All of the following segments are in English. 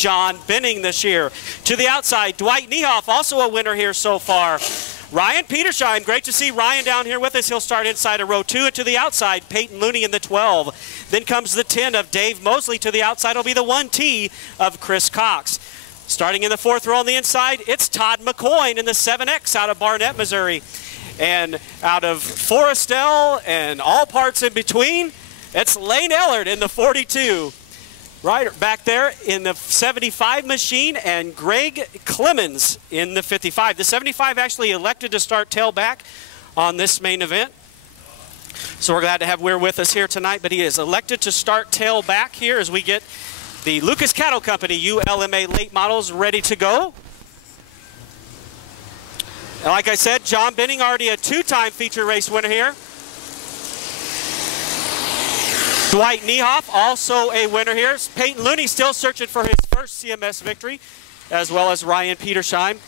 John Benning this year. To the outside, Dwight Niehoff, also a winner here so far. Ryan Petersheim, great to see Ryan down here with us. He'll start inside of row 2, and to the outside, Peyton Looney in the 12. Then comes the 10 of Dave Mosley. To the outside will be the 1T of Chris Cox. Starting in the 4th row on the inside, it's Todd McCoyne in the 7X out of Barnett, Missouri. And out of Forrestal and all parts in between, it's Lane Ellard in the 42. Right back there in the 75 machine, and Greg Clemens in the 55. The 75 actually elected to start tailback on this main event. So we're glad to have Weir with us here tonight, but he is elected to start tailback here as we get the Lucas Cattle Company ULMA late models ready to go. And like I said, John Benning, already a 2-time feature race winner here. Dwight Niehoff, also a winner here. Peyton Looney still searching for his first CMS victory, as well as Ryan Petersheim.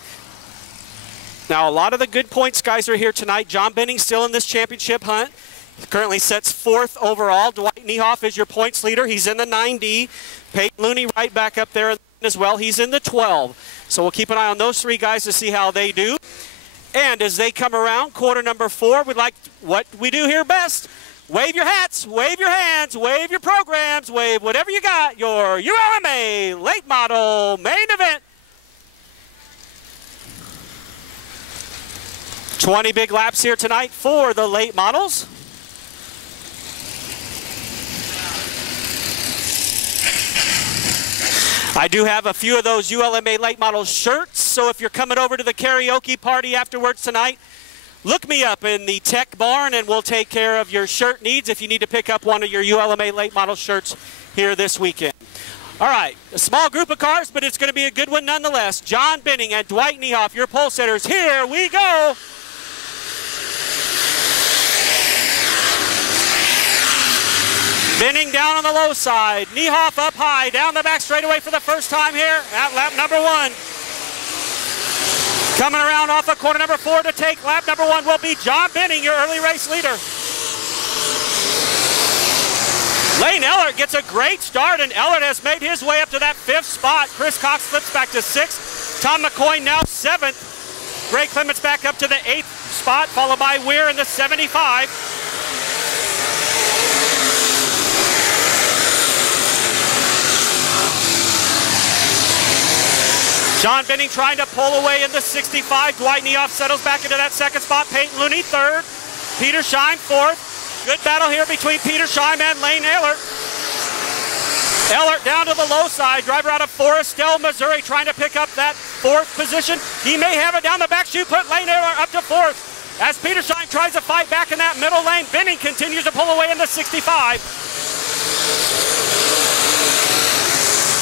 Now, a lot of the good points guys are here tonight. John Benning still in this championship hunt. He currently sets 4th overall. Dwight Niehoff is your points leader. He's in the 9D. Peyton Looney right back up there as well. He's in the 12. So we'll keep an eye on those 3 guys to see how they do. And as they come around, quarter number 4, we'd like what we do here best. Wave your hats, wave your hands, wave your programs, wave whatever you got. Your ULMA late model main event. 20 big laps here tonight for the late models. I do have a few of those ULMA late model shirts, so if you're coming over to the karaoke party afterwards tonight, look me up in the tech barn and we'll take care of your shirt needs if you need to pick up one of your ULMA late model shirts here this weekend. All right, a small group of cars, but it's going to be a good one nonetheless. John Benning and Dwight Niehoff, your pole sitters. Here we go. Benning down on the low side. Niehoff up high, down the back straightaway for the first time here at lap number 1. Coming around off of corner number 4 to take lap number 1 will be John Benning, your early race leader. Lane Ellard gets a great start, and Ellard has made his way up to that 5th spot. Chris Cox slips back to 6th. Tom McCoyne now 7th. Greg Clements back up to the 8th spot, followed by Weir in the 75. John Benning trying to pull away in the 65. Dwight Niehoff settles back into that 2nd spot. Peyton Looney 3rd. Petersheim 4th. Good battle here between Petersheim and Lane Ellard. Ellard down to the low side. Driver out of Forrestal, Missouri, trying to pick up that 4th position. He may have it down the back chute, put Lane Ellard up to 4th. As Petersheim tries to fight back in that middle lane, Benning continues to pull away in the 65.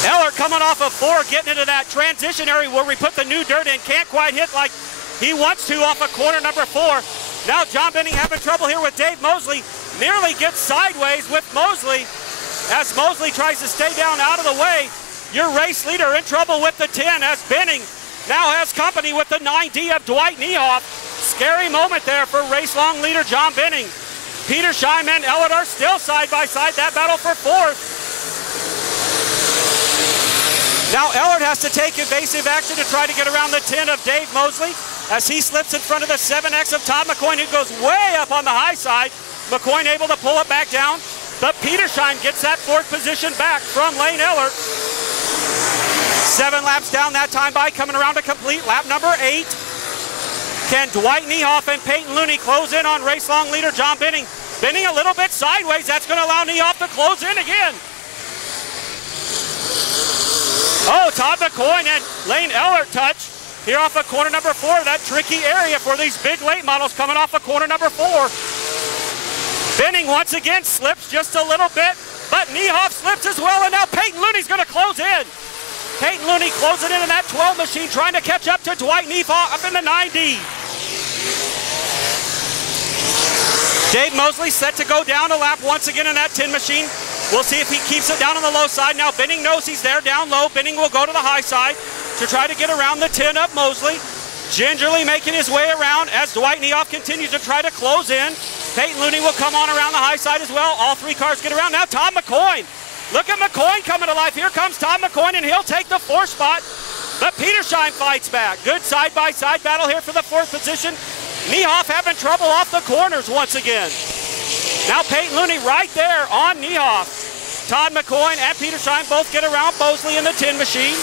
Ellard coming off of 4, getting into that transition area where we put the new dirt in. Can't quite hit like he wants to off of corner number 4. Now John Benning having trouble here with Dave Mosley. Nearly gets sideways with Mosley as Mosley tries to stay down out of the way. Your race leader in trouble with the 10 as Benning now has company with the 9D of Dwight Niehoff. Scary moment there for race-long leader John Benning. Petersheim and Ellard are still side by side. That battle for 4th. Now Ellard has to take evasive action to try to get around the 10 of Dave Mosley as he slips in front of the 7X of Todd McCoyne, who goes way up on the high side. McCoyne able to pull it back down, but Petersheim gets that 4th position back from Lane Ellard. 7 laps down that time by, coming around to complete lap number 8. Can Dwight Niehoff and Peyton Looney close in on race-long leader John Benning? Benning a little bit sideways. That's going to allow Niehoff to close in again. Oh, Todd McCoyne and Lane Ellard touch here off of corner number 4. That tricky area for these big late models coming off of corner number 4. Benning once again slips just a little bit, but Niehoff slips as well, and now Peyton Looney's going to close in. Peyton Looney closing in that 12 machine, trying to catch up to Dwight Niehoff up in the 9D. Dave Mosley set to go down a lap once again in that 10 machine. We'll see if he keeps it down on the low side. Now Benning knows he's there down low. Benning will go to the high side to try to get around the 10 of Mosley. Gingerly making his way around as Dwight Niehoff continues to try to close in. Peyton Looney will come on around the high side as well. All 3 cars get around. Now Todd McCoyne Look at McCoy coming to life. Here comes Todd McCoy, and he'll take the 4th spot. But Petersheim fights back. Good side-by-side battle here for the 4th position. Niehoff having trouble off the corners once again. Now Peyton Looney right there on Niehoff. Todd McCoy and Petersheim both get around Mosley in the 10 machine.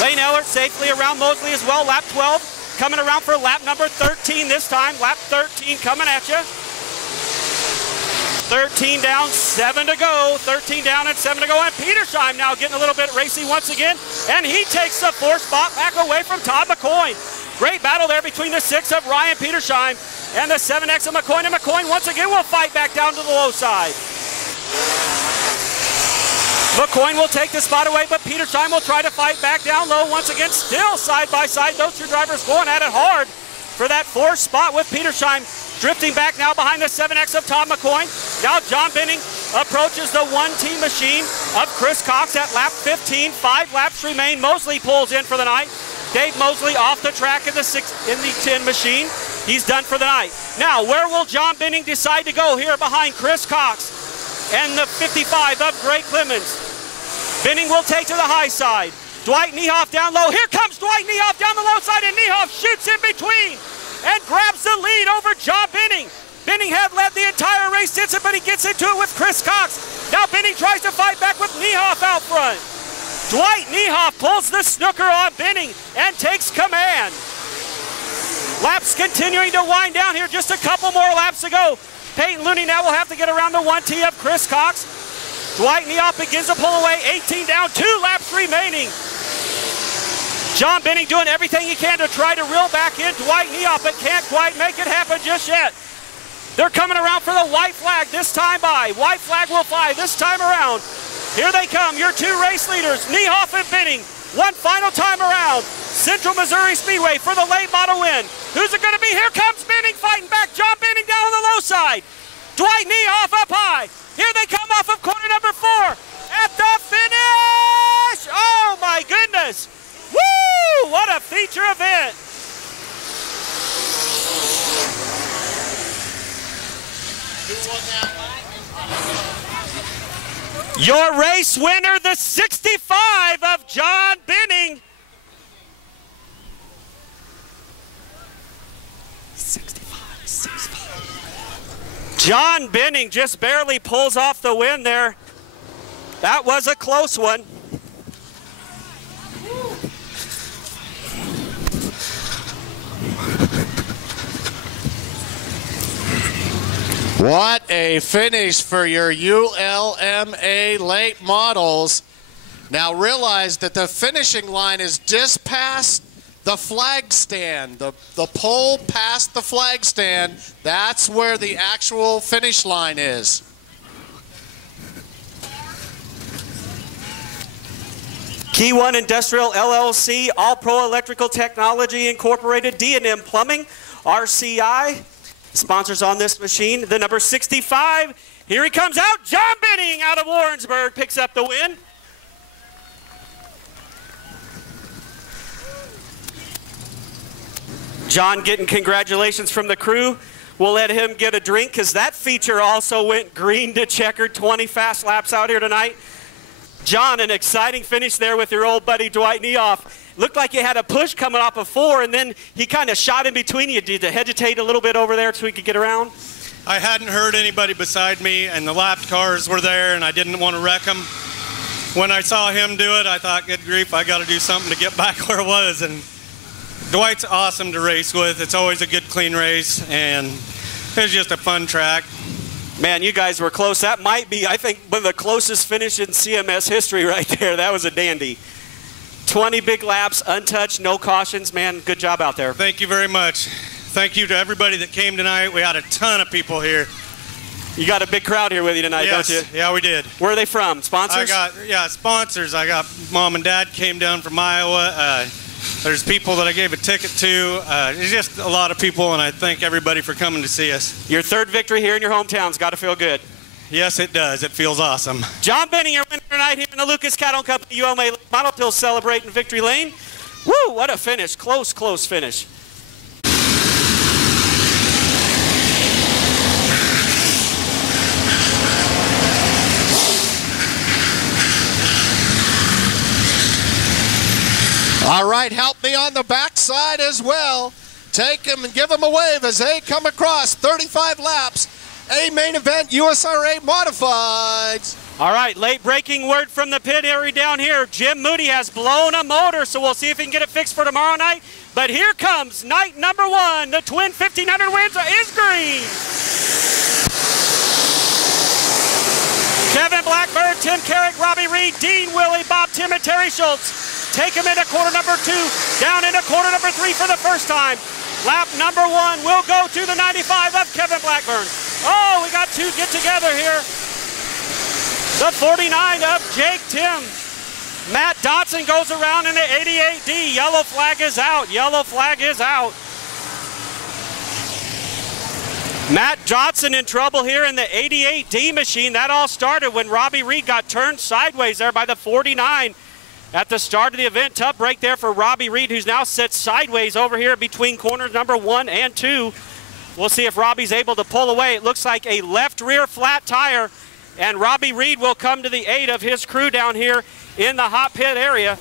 Lane Ellert safely around Mosley as well, lap 12. Coming around for lap number 13 this time. Lap 13 coming at you. 13 down, 7 to go. 13 down and 7 to go. And Petersheim now getting a little bit racy once again. And he takes the 4th spot back away from Todd McCoy. Great battle there between the 6 of Ryan Petersheim and the 7X of McCoy. And McCoy once again will fight back down to the low side. McCoy will take the spot away, but Petersheim will try to fight back down low once again. Still side by side. Those two drivers going at it hard for that 4th spot with Petersheim drifting back now behind the 7X of Todd McCoy. Now John Benning approaches the 1T machine of Chris Cox at lap 15. 5 laps remain. Mosley pulls in for the night. Dave Mosley off the track in the 10 machine. He's done for the night. Now, where will John Benning decide to go here behind Chris Cox and the 55 of Gray Clemens? Benning will take to the high side. Dwight Niehoff down low. Here comes Dwight Niehoff down the low side, and Niehoff shoots in between and grabs the lead over John Benning. Benning had led the entire race since it, but he gets into it with Chris Cox. Now Benning tries to fight back with Niehoff out front. Dwight Niehoff pulls the snooker on Benning and takes command. Laps continuing to wind down here. Just a couple more laps to go. Peyton Looney now will have to get around the 1T of Chris Cox. Dwight Niehoff begins to pull away. 18 down, 2 laps remaining. John Benning doing everything he can to try to reel back in Dwight Niehoff, but can't quite make it happen just yet. They're coming around for the white flag this time by. White flag will fly this time around. Here they come, your 2 race leaders, Niehoff and Benning. One final time around. Central Missouri Speedway for the late model win. Who's it going to be? Here comes Benning fighting back. John Benning down on the low side. Dwight Niehoff up high. Here they come off of corner number 4 at the finish. Oh my goodness. Woo! What a feature event. Your race winner, the 65 of John Benning. 65. John Benning just barely pulls off the win there. That was a close one. What a finish for your ULMA late models. Now realize that the finishing line is just past the flag stand. The pole past the flag stand, that's where the actual finish line is. Key One Industrial LLC, All Pro Electrical Technology Incorporated, D&M Plumbing, RCI. Sponsors on this machine, the number 65. Here he comes out. John Benning out of Warrensburg picks up the win. John getting congratulations from the crew. We'll let him get a drink because that feature also went green to checkered. 20 fast laps out here tonight. John, an exciting finish there with your old buddy Dwight Niehoff. Looked like you had a push coming off of 4, and then he kind of shot in between you. Did you hesitate a little bit over there so he could get around? I hadn't heard anybody beside me, and the lapped cars were there, and I didn't want to wreck them. When I saw him do it, I thought, good grief, I got to do something to get back where it was. And Dwight's awesome to race with. It's always a good, clean race, and it was just a fun track. Man, you guys were close. That might be, I think, one of the closest finish in CMS history right there. That was a dandy. 20 big laps, untouched, no cautions. Man, good job out there. Thank you very much. Thank you to everybody that came tonight. We had a ton of people here. You got a big crowd here with you tonight, yes, don't you? Yeah, we did. Where are they from? Sponsors? Sponsors. I got Mom and Dad came down from Iowa. There's people that I gave a ticket to. It's just a lot of people, and I thank everybody for coming to see us. Your 3rd victory here in your hometown's got to feel good. Yes, it does. It feels awesome. John Benning, your winner tonight here in the Lucas Cattle Company ULMA Model Hill celebrating victory lane. Woo, what a finish. Close, close finish. All right, help me on the backside as well. Take them and give them a wave as they come across 35 laps. A main event USRA Modifieds. All right, late breaking word from the pit area down here. Jim Moody has blown a motor, so we'll see if he can get it fixed for tomorrow night. But here comes night number one. The twin 1500 wins is green. Kevin Blackburn, Tim Carrick, Robbie Reed, Dean Willie, Bob Tim, and Terry Schultz take him into quarter number 2, down into quarter number 3 for the first time. Lap number 1 will go to the 95 of Kevin Blackburn. Oh, we got two get together here. The 49 of Jake Tim. Matt Dotson goes around in the 88D. Yellow flag is out. Yellow flag is out. Matt Dotson in trouble here in the 88D machine. That all started when Robbie Reed got turned sideways there by the 49 at the start of the event. Tough break there for Robbie Reed, who's now set sideways over here between corners number 1 and 2. We'll see if Robbie's able to pull away. It looks like a left rear flat tire, and Robbie Reed will come to the aid of his crew down here in the hot pit area.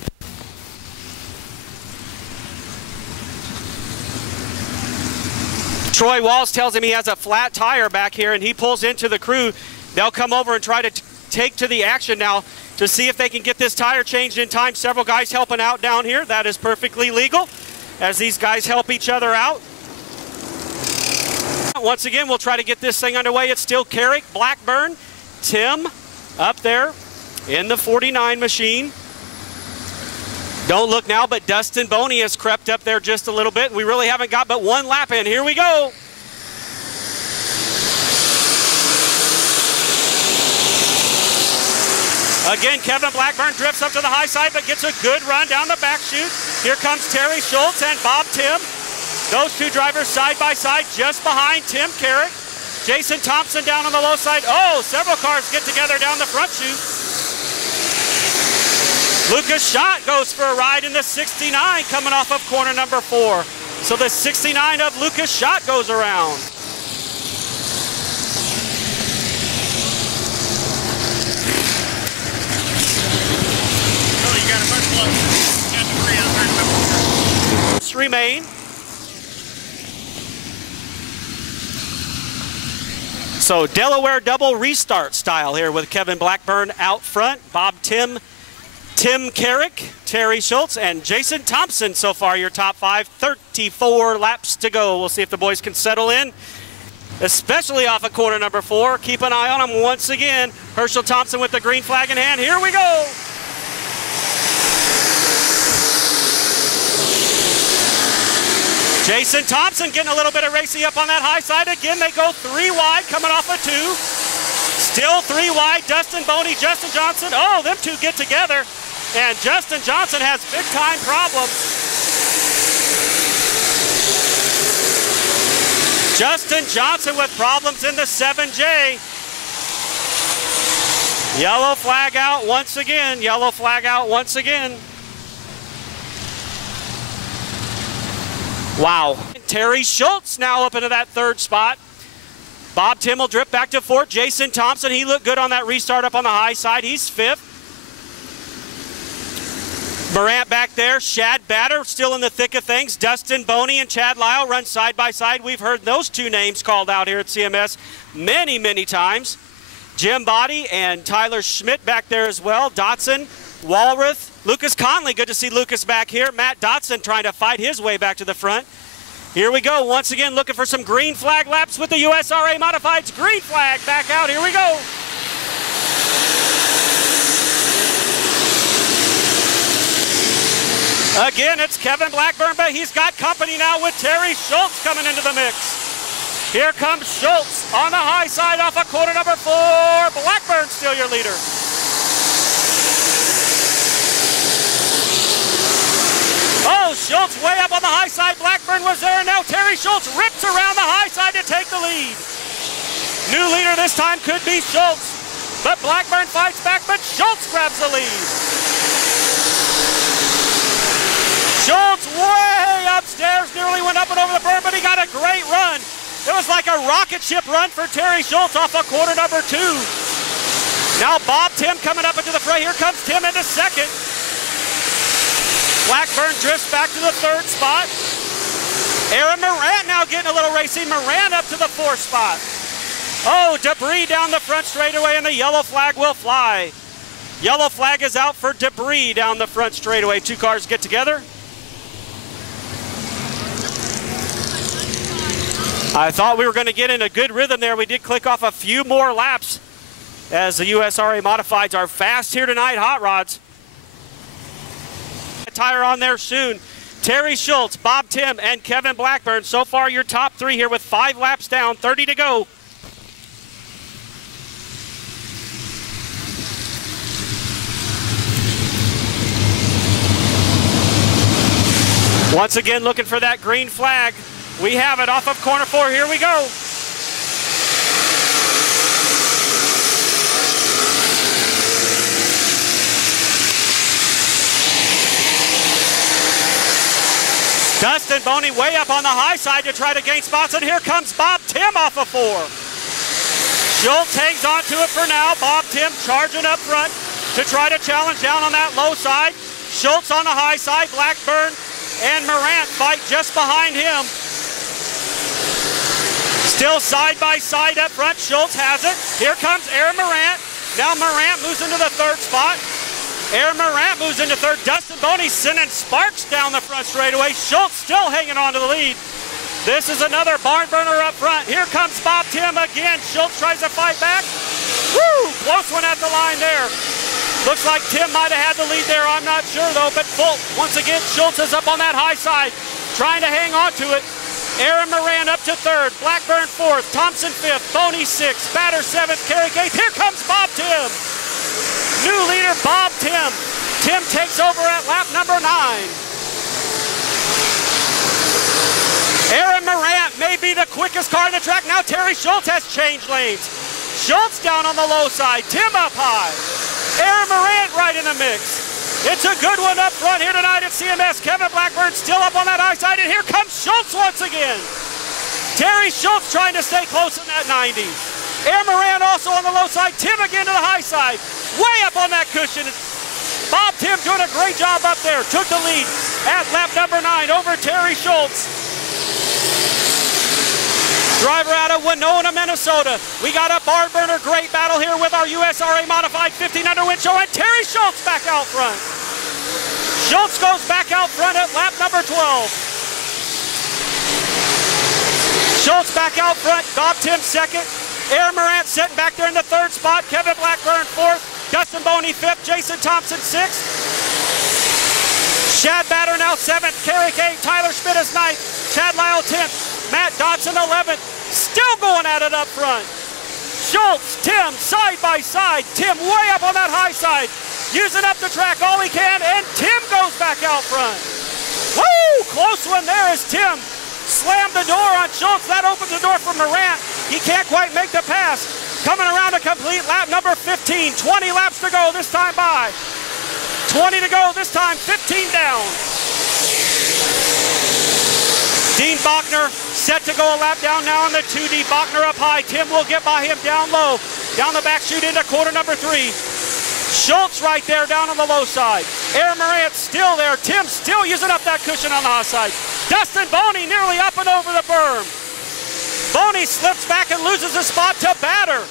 Troy Walls tells him he has a flat tire back here, and he pulls into the crew. They'll come over and try to take to the action now to see if they can get this tire changed in time. Several guys helping out down here. That is perfectly legal as these guys help each other out. Once again, we'll try to get this thing underway. It's still Carrick, Blackburn, Tim up there in the 49 machine. Don't look now, but Dustin Boney has crept up there just a little bit. We really haven't got but one lap in. Here we go. Again, Kevin Blackburn drifts up to the high side, but gets a good run down the back chute. Here comes Terry Schultz and Bob Tim. Those two drivers side by side just behind Tim Carrick. Jason Thompson down on the low side. Oh, several cars get together down the front chute. Lucas Schott goes for a ride in the 69 coming off of corner number 4. So the 69 of Lucas Schott goes around. Remain. So Delaware double restart style here with Kevin Blackburn out front, Bob Tim, Tim Carrick, Terry Schultz, and Jason Thompson so far your top 5. 34 laps to go. We'll see if the boys can settle in, especially off of corner number 4. Keep an eye on them once again. Herschel Thompson with the green flag in hand. Here we go. Jason Thompson getting a little bit of racing up on that high side. Again, they go 3 wide coming off of 2. Still 3 wide. Dustin Boney, Justin Johnson. Oh, them two get together. And Justin Johnson has big-time problems. Justin Johnson with problems in the 7J. Yellow flag out once again. Yellow flag out once again. Wow. Terry Schultz now up into that 3rd spot. Bob Tim will drip back to 4th. Jason Thompson, he looked good on that restart up on the high side. He's 5th. Morant back there. Shad Batter still in the thick of things. Dustin Boney and Chad Lyle run side by side. We've heard those two names called out here at CMS many, many times. Jim Body and Tyler Schmidt back there as well. Dotson, Walrath, Lucas Conley, good to see Lucas back here. Matt Dotson trying to fight his way back to the front. Here we go, once again looking for some green flag laps with the USRA Modifieds. Green flag back out, here we go. Again, it's Kevin Blackburn, but he's got company now with Terry Schultz coming into the mix. Here comes Schultz on the high side off of corner number 4. Blackburn still your leader. Oh, Schultz way up on the high side. Blackburn was there, and now Terry Schultz rips around the high side to take the lead. New leader this time could be Schultz, but Blackburn fights back, but Schultz grabs the lead. Schultz way upstairs, nearly went up and over the berm, but he got a great run. It was like a rocket ship run for Terry Schultz off of corner number 2. Now Bob Tim coming up into the fray. Here comes Tim into 2nd. Blackburn drifts back to the third spot. Aaron Morant now getting a little racy. Morant up to the fourth spot. Oh, debris down the front straightaway, and the yellow flag will fly. Yellow flag is out for debris down the front straightaway. Two cars get together. I thought we were going to get in a good rhythm there. We did click off a few more laps as the USRA Modifieds are fast here tonight, hot rods. Tire on there soon. Terry Schultz, Bob Tim, and Kevin Blackburn. So far, your top three here with 5 laps down, 30 to go. Once again, looking for that green flag. We have it off of corner 4. Here we go. Dustin Boney way up on the high side to try to gain spots, and here comes Bob Tim off of 4. Schultz hangs on to it for now. Bob Tim charging up front to try to challenge down on that low side. Schultz on the high side. Blackburn and Morant fight just behind him. Still side by side up front. Schultz has it. Here comes Aaron Morant. Now Morant moves into the third spot. Aaron Morant moves into third. Dustin Boney sending sparks down the front straightaway. Schultz still hanging on to the lead. This is another barn burner up front. Here comes Bob Tim again. Schultz tries to fight back. Woo! Close one at the line there. Looks like Tim might have had the lead there. I'm not sure, though. But once again, Schultz is up on that high side, trying to hang on to it. Aaron Moran up to third. Blackburn fourth. Thompson fifth. Boney sixth. Batter seventh. Carrick eighth. Here comes Bob Tim. New leader, Bob Tim. Tim takes over at lap number 9. Aaron Morant may be the quickest car on the track. Now Terry Schultz has changed lanes. Schultz down on the low side. Tim up high. Aaron Morant right in the mix. It's a good one up front here tonight at CMS. Kevin Blackburn still up on that high side, and here comes Schultz once again. Terry Schultz trying to stay close in that 90. Aaron Morant also on the low side. Tim again to the high side. Way up on that cushion. Bob Tim doing a great job up there. Took the lead at lap number 9 over Terry Schultz. Driver out of Winona, Minnesota. We got a barn burner great battle here with our USRA Modified 1500 win show, and Terry Schultz back out front. Schultz goes back out front at lap number 12. Schultz back out front. Bob Tim second. Aaron Morant sitting back there in the third spot. Kevin Blackburn fourth. Dustin Boney fifth. Jason Thompson sixth. Shad Batter now seventh. Carrick eighth. Tyler Schmidt is ninth. Chad Lyle 10th. Matt Dodson 11th. Still going at it up front. Schultz, Tim, side by side. Tim way up on that high side. Using up the track all he can, and Tim goes back out front. Woo! Close one there as Tim slammed the door on Schultz. That opens the door for Morant. He can't quite make the pass. Coming around to complete lap number 15. 20 laps to go this time by. 20 to go this time, 15 down. Dean Bachner set to go a lap down now on the 2D. Bachner up high. Tim will get by him down low. Down the back chute into quarter number 3. Schultz right there down on the low side. Aaron Morant still there. Tim still using up that cushion on the high side. Dustin Boney nearly up and over the berm. Boney slips back and loses his spot to Batter.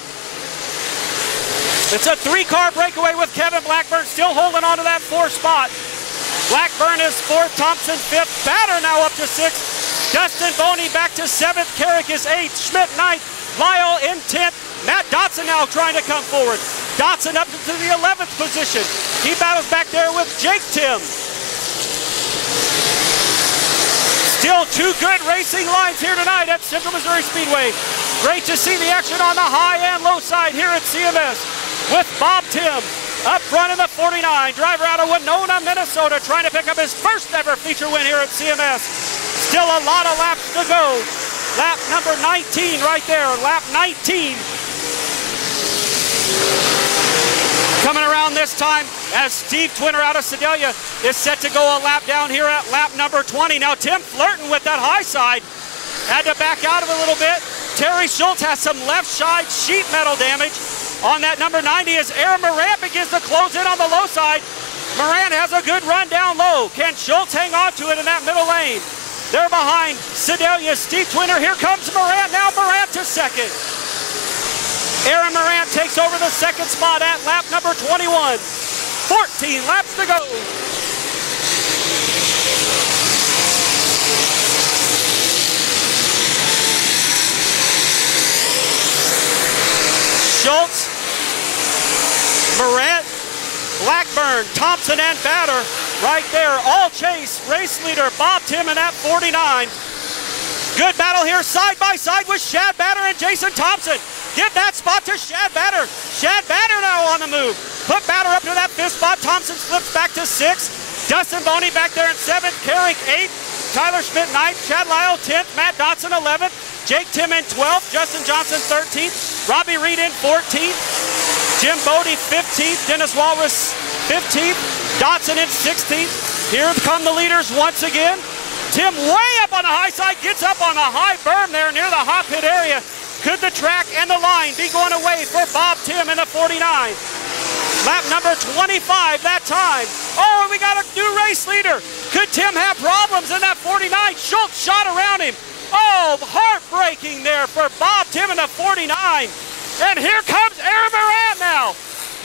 It's a 3-car breakaway with Kevin Blackburn still holding on to that 4th spot. Blackburn is 4th, Thompson 5th. Batter now up to 6th. Dustin Boney back to 7th. Carrick is 8th. Schmidt 9th. Lyle in 10th. Matt Dodson now trying to come forward. Dodson up to the 11th position. He battles back there with Jake Tim. Still 2 good racing lines here tonight at Central Missouri Speedway. Great to see the action on the high and low side here at CMS with Bob Tim up front in the 49. Driver out of Winona, Minnesota, trying to pick up his first ever feature win here at CMS. Still a lot of laps to go. Lap number 19 right there, lap 19. Coming around this time as Steve Twinner out of Sedalia is set to go a lap down here at lap number 20. Now Tim flirting with that high side. Had to back out of it a little bit. Terry Schultz has some left side sheet metal damage on that number 90 as Aaron Morant begins to close in on the low side. Morant has a good run down low. go. Can Schultz hang on to it in that middle lane? They're behind Sedelia's steep winner. Here comes Morant. Now Morant to second. Aaron Morant takes over the second spot at lap number 21. 14 laps to go. Schultz, Morant, Blackburn, Thompson, and Batter right there. All chase. Race leader Bob Timmon at 49. Good battle here side by side with Shad Batter and Jason Thompson. Give that spot to Shad Batter. Shad Batter now on the move. Put Batter up to that fifth spot. Thompson slips back to 6. Dustin Boney back there in 7th. Carrick 8th. Tyler Schmidt 9th. Chad Lyle 10th. Matt Dotson 11th. Jake Timmon 12th. Justin Johnson 13th. Robbie Reed in 14th. Jim Bodie 15th. Dennis Walrus 15th. Dotson in 16th. Here come the leaders once again. Tim way up on the high side, gets up on the high berm there near the hot pit area. Could the track and the line be going away for Bob Tim in the 49? Lap number 25 that time. Oh, and we got a new race leader. Could Tim have problems in that 49? Schultz shot around him. Oh, heartbreaking there for Bob Tim in the 49. And here comes Aaron Morant now.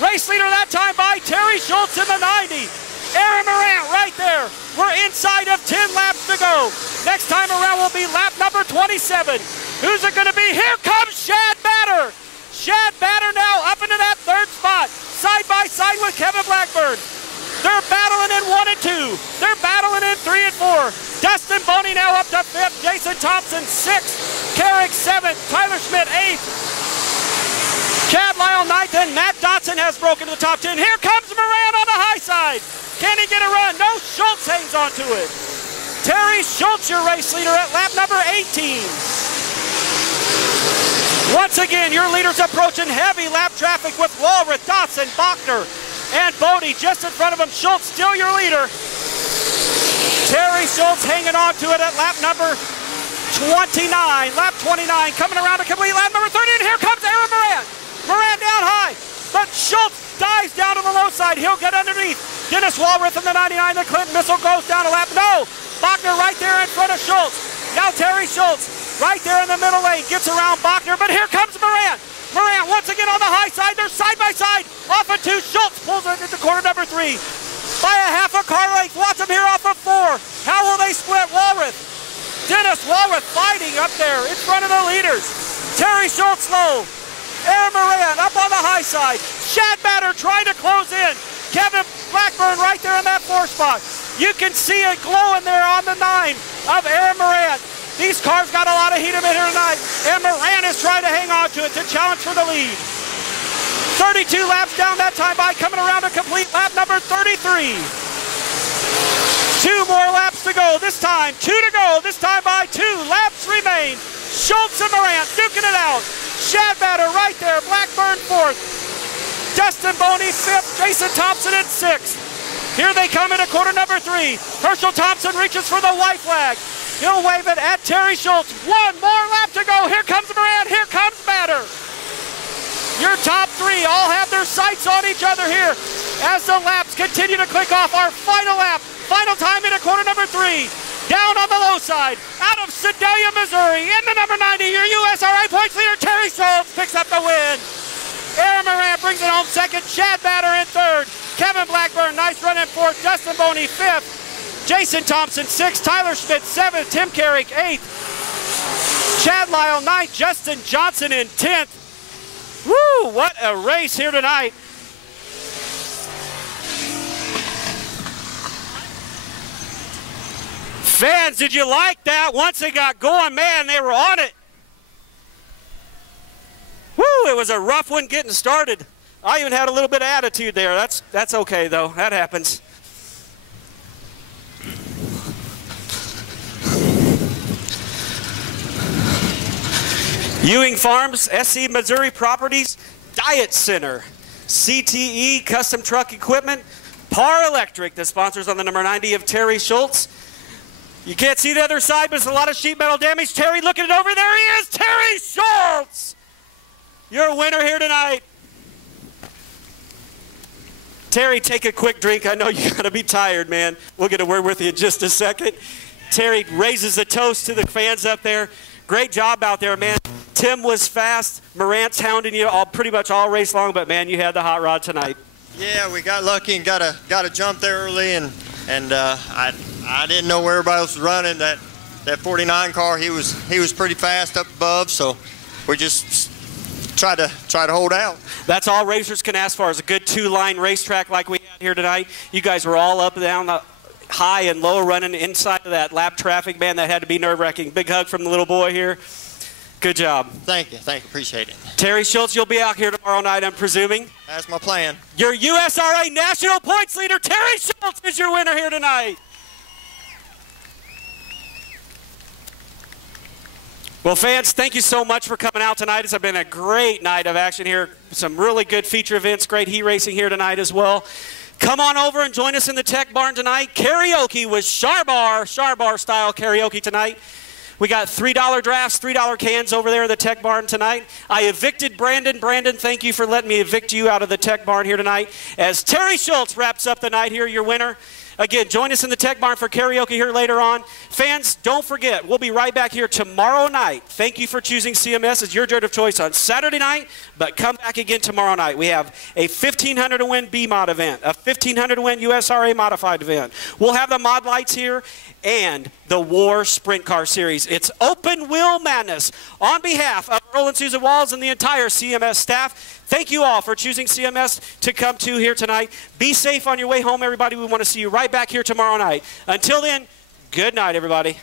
Race leader that time by Terry Schultz in the 90. Aaron Morant right there. We're inside of 10 laps to go. Next time around will be lap number 27. Who's it going to be? Here comes Shad Batter. Shad Batter now up into that third spot. Side by side with Kevin Blackburn. They're battling in 1 and 2. They're battling in 3 and 4. Dustin Boney now up to 5th. Jason Thompson 6th. Carrick 7th. Tyler Schmidt 8th. Chad Lyle 9th, and Matt Dotson has broken to the top 10. Here comes Moran on the high side. Can he get a run? No, Schultz hangs onto it. Terry Schultz, your race leader at lap number 18. Once again, your leaders approaching heavy lap traffic with Walrath, Dotson, Bachner, and Bodie just in front of him. Schultz still your leader. Terry Schultz hanging on to it at lap number 29. Lap 29 coming around to complete lap number 30, and here comes Aaron Morant. Morant down high, but Schultz dives down to the low side. He'll get underneath. Dennis Walrath in the 99. The Clinton missile goes down a lap. No, Bachner right there in front of Schultz. Now Terry Schultz right there in the middle lane gets around Bachner, but here comes Morant. Morant once again on the high side. They're side by side. Off of 2. Schultz pulls it into corner number 3 by a half a car length. Watch him here off of 4. How will they split? Walrath, Dennis Walrath fighting up there in front of the leaders. Terry Schultz low. Aaron Morant up on the high side. Shad Batter trying to close in. Kevin Blackburn right there in that 4 spot. You can see it glowing there on the 9 of Aaron Morant. These cars got a lot of heat in here tonight. And Morant is trying to hang on to it to challenge for the lead. 32 laps down that time by, coming around to complete lap number 33. 2 more laps to go. This time, 2 to go. This time by 2 laps remain. Schultz and Morant duking it out. Shad Batter right there. Blackburn 4th. Dustin Boney 5th. Jason Thompson in 6th. Here they come into quarter number 3. Herschel Thompson reaches for the white flag. He'll wave it at Terry Schultz. 1 more lap to go. Here comes Morant. Here comes Batter. Your top 3 all have their sights on each other here as the laps continue to click off. Our final lap. Final time into quarter number 3. Down on the low side, out of Sedalia, Missouri, in the number 90, your USRA points leader, Terry Schultz, picks up the win. Aaron Morant brings it home 2nd, Shad Batter in 3rd, Kevin Blackburn, nice run in 4th, Dustin Boney 5th, Jason Thompson 6th, Tyler Schmidt 7th, Tim Carrick 8th, Chad Lyle 9th, Justin Johnson in 10th. Woo, what a race here tonight. Fans, did you like that? Once they got going, man, they were on it. Woo, it was a rough one getting started. I even had a little bit of attitude there. That's okay, though. That happens. Ewing Farms, SC Missouri Properties, Diet Center, CTE Custom Truck Equipment, Par Electric, the sponsors on the number 90 of Terry Schultz. You can't see the other side, but it's a lot of sheet metal damage. Terry looking it over. There he is, Terry Schultz. Your winner here tonight. Terry, take a quick drink. I know you're going to be tired, man. We'll get a word with you in just a second. Terry raises a toast to the fans up there. Great job out there, man. Tim was fast. Morant's hounding you pretty much all race long, but, man, you had the hot rod tonight. Yeah, we got lucky and got a jump there early, and I didn't know where everybody else was running. That 49 car, he was pretty fast up above, so we just try to hold out. That's all racers can ask for is a good two-line racetrack like we had here tonight. You guys were all up and down the high and low running inside of that lap traffic. Man, that had to be nerve-wracking. Big hug from the little boy here. Good job. Thank you. Appreciate it. Terry Schultz, you'll be out here tomorrow night, I'm presuming. That's my plan. Your USRA national points leader, Terry Schultz, is your winner here tonight. Well, fans, thank you so much for coming out tonight. It's been a great night of action here. Some really good feature events, great heat racing here tonight as well. Come on over and join us in the Tech Barn tonight. Karaoke with Sharbar style karaoke tonight. We got $3 drafts, $3 cans over there in the Tech Barn tonight. I evicted Brandon. Brandon, thank you for letting me evict you out of the Tech Barn here tonight. As Terry Schultz wraps up the night here, your winner. Again, join us in the Tech Barn for karaoke here later on. Fans, don't forget, we'll be right back here tomorrow night. Thank you for choosing CMS as your judge of choice on Saturday night, but come back again tomorrow night. We have a 1,500 to win B-Mod event, a 1,500 to win USRA modified event. We'll have the mod lights here and the War Sprint Car Series. It's open wheel madness. On behalf of Earl and Susan Walls and the entire CMS staff, thank you all for choosing CMS to come to here tonight. Be safe on your way home, everybody. We want to see you right back here tomorrow night. Until then, good night, everybody.